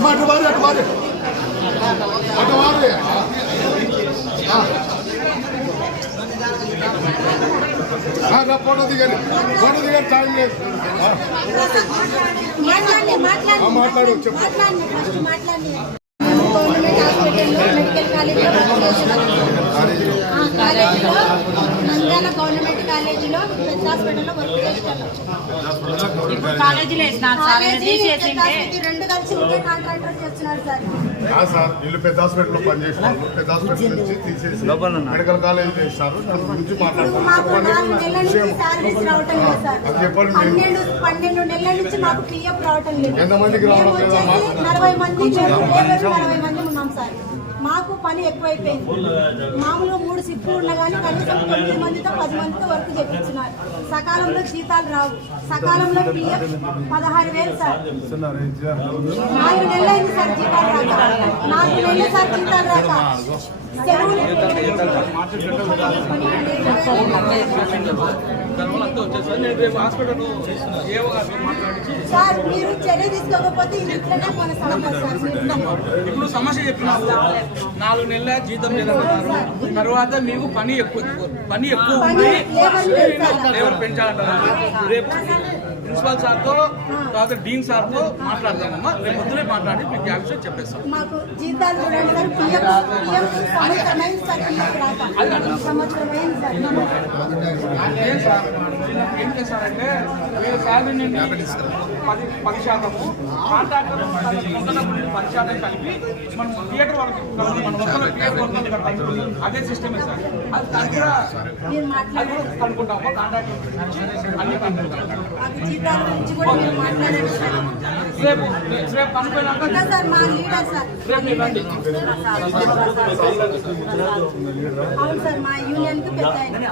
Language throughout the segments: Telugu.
అమ్మ అటు వారి అటు వారి. అటు వారి. ఫోటో దిగారు ఫోటో దిగారు టైం లేదు. మాట్లాడు, చెప్పు. మెడికల్ వర్క్ కాలేజీలో నంద్యాల గవర్నమెంట్ కాలేజీలో పెద్ద హాస్పిటల్లో వర్క్ చేస్తాను ఇప్పుడు కాలేజీలో వేసినారు సార్ ఈయన కాలేజీ తీసేసింటే ఇది రెండు కలిసి ఒకే కాంట్రాక్టర్ చేస్తున్నారు సార్. కాదు సార్ వీళ్ళు పెద్ద హాస్పిటల్లో పనిచేసినారు పెద్ద హాస్పిటల్ నుంచి తీసేసి మెడికల్ కాలేజ్ చేసినారు దాని గురించి ఇప్పుడు మాకు నాలుగు నెలల నుంచి మాట్లాడుతున్నారు శాలరీస్ రావటం లేదు సార్. అది చెప్పండి. మీరు. పన్నెండు పన్నెండు నెలల నుంచి మాకు పిఎఫ్ రావటం లేదు. ఎంతమందికి రావడం మేము లేదమ్మా? వచ్చేసి నలభై మంది మేము లేబర్స్ నలభై మంది ఉన్నాం సార్. మాకు పని ఎక్కువైపోయింది. మామూలుగా మూడు షిఫ్ట్లు ఉన్నా కానీ కనీసం తొమ్మిది మందితో పది మందితో వర్క్ చేపించినారు. సకాలంలో జీతాలు రావు. సకాలంలో పిఎఫ్ పదహారు వేలు సార్. నాలుగు నెలలు అయింది సార్ జీతాలు. సార్ మీరు చర్య తీసుకోకపోతే ఇట్లనే ఇప్పుడు సమస్య చెప్పినావు. నాలుగు నెలల జీతం లేదంటున్నారు తర్వాత మీకు పని ఎక్కువ పని ఎక్కువ. లేబర్ పెంచాలంటారు రేపు ప్రిన్సిపాల్ సార్తో తర్వాత డీన్ సార్తో మాట్లాడదామమ్మా. రేపు పొద్దునే మాట్లాడి మీకు ఆ విషయం చెప్పేస్తాం. మాకు జీతాలు చూడండి సార్. పిఎఫ్ పిఎఫ్ సంవత్సరం అయింది సార్ పిఎఫ్ రాక. సంవత్సరం అయింది సార్. ఏం సార్? ఏం చేశారంటే శాలరీ నుండి పది పది శాతము కాంట్రాక్టర్ పది శాతం కలిపి మనం థియేటర్ వరకు మనం మొత్తం థియేటర్ వరకు కట్టాలి అదే సిస్టమే సార్. అది దాని కూడా మీరు అది మాట్లాడారు కూడా కనుక్కుంటాము కాంట్రాక్టర్ అన్ని కనుక్కుంటాము జీతాల గురించి కూడా మీరు మాట్లాడారు సార్. రేపు రేపు కనుక్కోయినాక ఇంకా సార్ మా లీడర్ సార్. అవును సార్ మా యూనియన్కి పెద్ద. ఇక్కడ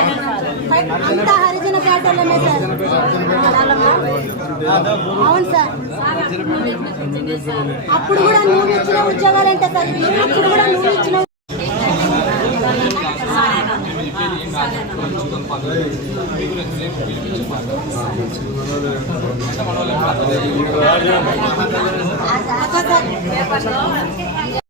అంతా హరిజన పేటలోనే సార్. అవును సార్. అప్పుడు కూడా నువ్వు ఇచ్చిన ఉద్యోగాలు అంటే సార్ అప్పుడు కూడా నువ్వు ఇచ్చిన సార్